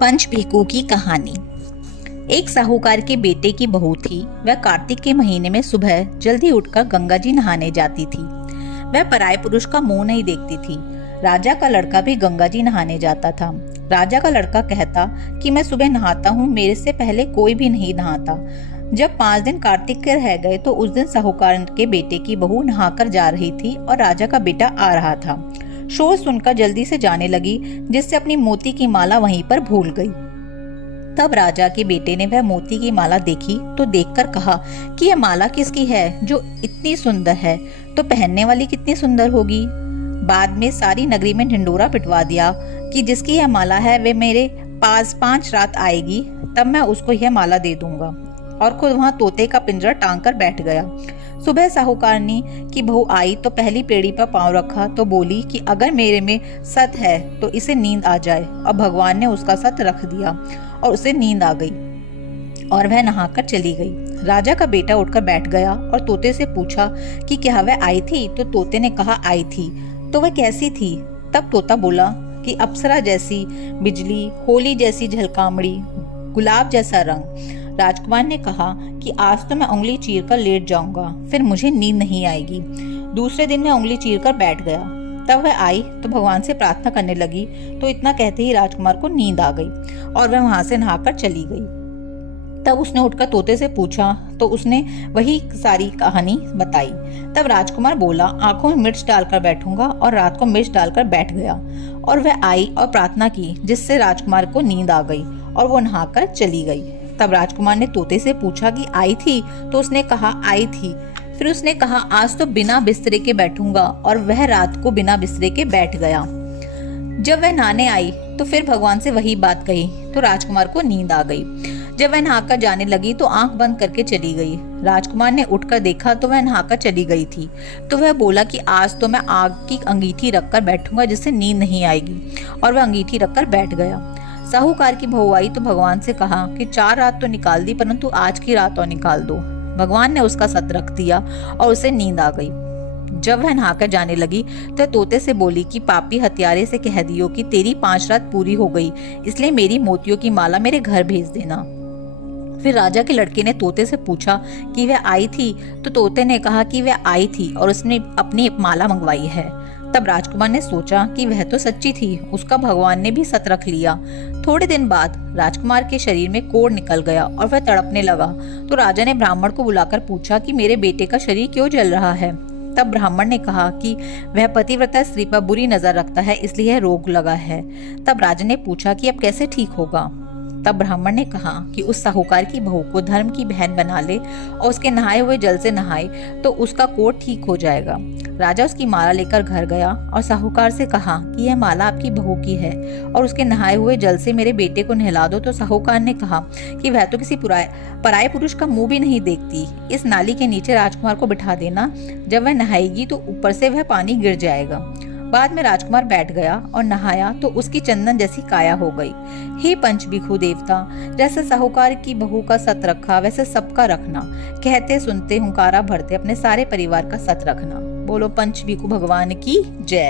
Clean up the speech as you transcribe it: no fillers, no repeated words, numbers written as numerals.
पंचभीकू की कहानी। एक साहूकार के बेटे की बहू थी। वह कार्तिक के महीने में सुबह जल्दी उठकर गंगा जी नहाने जाती थी। वह पराये पुरुष का मुंह नहीं देखती थी। राजा का लड़का भी गंगा जी नहाने जाता था। राजा का लड़का कहता कि मैं सुबह नहाता हूँ, मेरे से पहले कोई भी नहीं नहाता। जब 5 दिन कार्तिक के रह गए तो उस दिन साहूकार के बेटे की बहू नहाकर जा रही थी और राजा का बेटा आ रहा था। शोर सुनकर जल्दी से जाने लगी, जिससे अपनी मोती की माला वहीं पर भूल गई। तब राजा के बेटे ने वह मोती की माला देखी तो देखकर कहा कि यह माला किसकी है जो इतनी सुंदर है, तो पहनने वाली कितनी सुंदर होगी। बाद में सारी नगरी में ढिंडोरा पिटवा दिया कि जिसकी यह माला है वे मेरे पास 5 रात आएगी, तब मैं उसको यह माला दे दूंगा। और खुद वहां तोते का पिंजरा टांग कर बैठ गया। सुबह साहूकारनी की बहू आई तो पहली पेड़ी पर पांव रखा तो बोली कि अगर मेरे में सत है तो इसे नींद आ जाए। और भगवान ने उसका सत रख दिया और उसे नींद आ गई और वह नहाकर चली गई। राजा का बेटा उठकर बैठ गया और तोते से पूछा कि क्या वह आई थी, तो तोते ने कहा आई थी। तो वह कैसी थी? तब तोता बोला कि अप्सरा जैसी बिजली, होली जैसी झलकामड़ी, गुलाब जैसा रंग। राजकुमार ने कहा कि आज तो मैं उंगली चीर कर लेट जाऊंगा, फिर मुझे नींद नहीं आएगी। दूसरे दिन मैं उंगली चीर कर बैठ गया। तब वह आई तो भगवान से प्रार्थना करने लगी, तो इतना कहते ही राजकुमार को नींद आ गई और वह वहां से नहाकर चली गई। तब उसने उठकर तोते से पूछा तो उसने वही सारी कहानी बताई। तब राजकुमार बोला आंखों में मिर्च डालकर बैठूंगा, और रात को मिर्च डालकर बैठ गया। और वह आई और प्रार्थना की, जिससे राजकुमार को नींद आ गई और वो नहाकर चली गई। तब राजकुमार ने तोते से पूछा कि आई थी, तो उसने कहा आई थी। फिर उसने कहा आज तो बिना बिस्तरे के बैठूंगा, और वह रात को बिना बिस्तरे के बैठ गया। जब वह नहाने आई तो फिर भगवान से वही बात कही तो राजकुमार को नींद आ गई। जब वह नहाकर जाने लगी तो आंख बंद करके चली गई। राजकुमार ने उठकर देखा तो वह नहाकर चली गई थी। तो वह बोला कि आज तो मैं आग की अंगीठी रखकर बैठूंगा, जिससे नींद नहीं आएगी। और वह अंगीठी रखकर बैठ गया। साहूकार की बहू आई तो भगवान से कहा कि 4 रात तो निकाल दी, परंतु आज की रात और निकाल दो। भगवान ने उसका सत रख दिया और उसे नींद आ गई। जब वह नहाकर जाने लगी तो तोते से बोली कि पापी हत्यारे से कह दियो कि तेरी 5 रात पूरी हो गई, इसलिए मेरी मोतियों की माला मेरे घर भेज देना। फिर राजा के लड़के ने तोते से पूछा कि वह आई थी, तो तोते ने कहा कि वह आई थी और उसने अपनी माला मंगवाई है। तब राजकुमार ने सोचा कि वह तो सच्ची थी, उसका भगवान ने भी सत रख लिया। थोड़े दिन बाद राजकुमार के शरीर में कोढ़ निकल गया और वह तड़पने लगा। तो राजा ने ब्राह्मण को बुलाकर पूछा कि मेरे बेटे का शरीर क्यों जल रहा है। तब ब्राह्मण ने कहा कि वह पतिव्रता स्त्री पर बुरी नजर रखता है, इसलिए यह रोग लगा है। तब राजा ने पूछा कि अब कैसे ठीक होगा। तब ब्राह्मण ने कहा कि उस साहूकार की बहू को धर्म की बहन बना ले और उसके नहाए हुए जल से नहाए तो उसका कोढ़ ठीक हो जाएगा। राजा उसकी माला लेकर घर गया और साहूकार से कहा कि यह माला आपकी बहू की है और उसके नहाए हुए जल से मेरे बेटे को नहला दो। तो साहूकार ने कहा कि वह तो किसी पराये पुरुष का मुंह भी नहीं देखती, इस नाली के नीचे राजकुमार को बिठा देना, जब वह नहाएगी तो ऊपर से वह पानी गिर जाएगा। बाद में राजकुमार बैठ गया और नहाया तो उसकी चंदन जैसी काया हो गई। हे पंचभिखु देवता, जैसे साहूकार की बहू का सत रखा वैसे सबका रखना। कहते सुनते हुंकारा भरते अपने सारे परिवार का सत रखना। बोलो पंचभिखु भगवान की जय।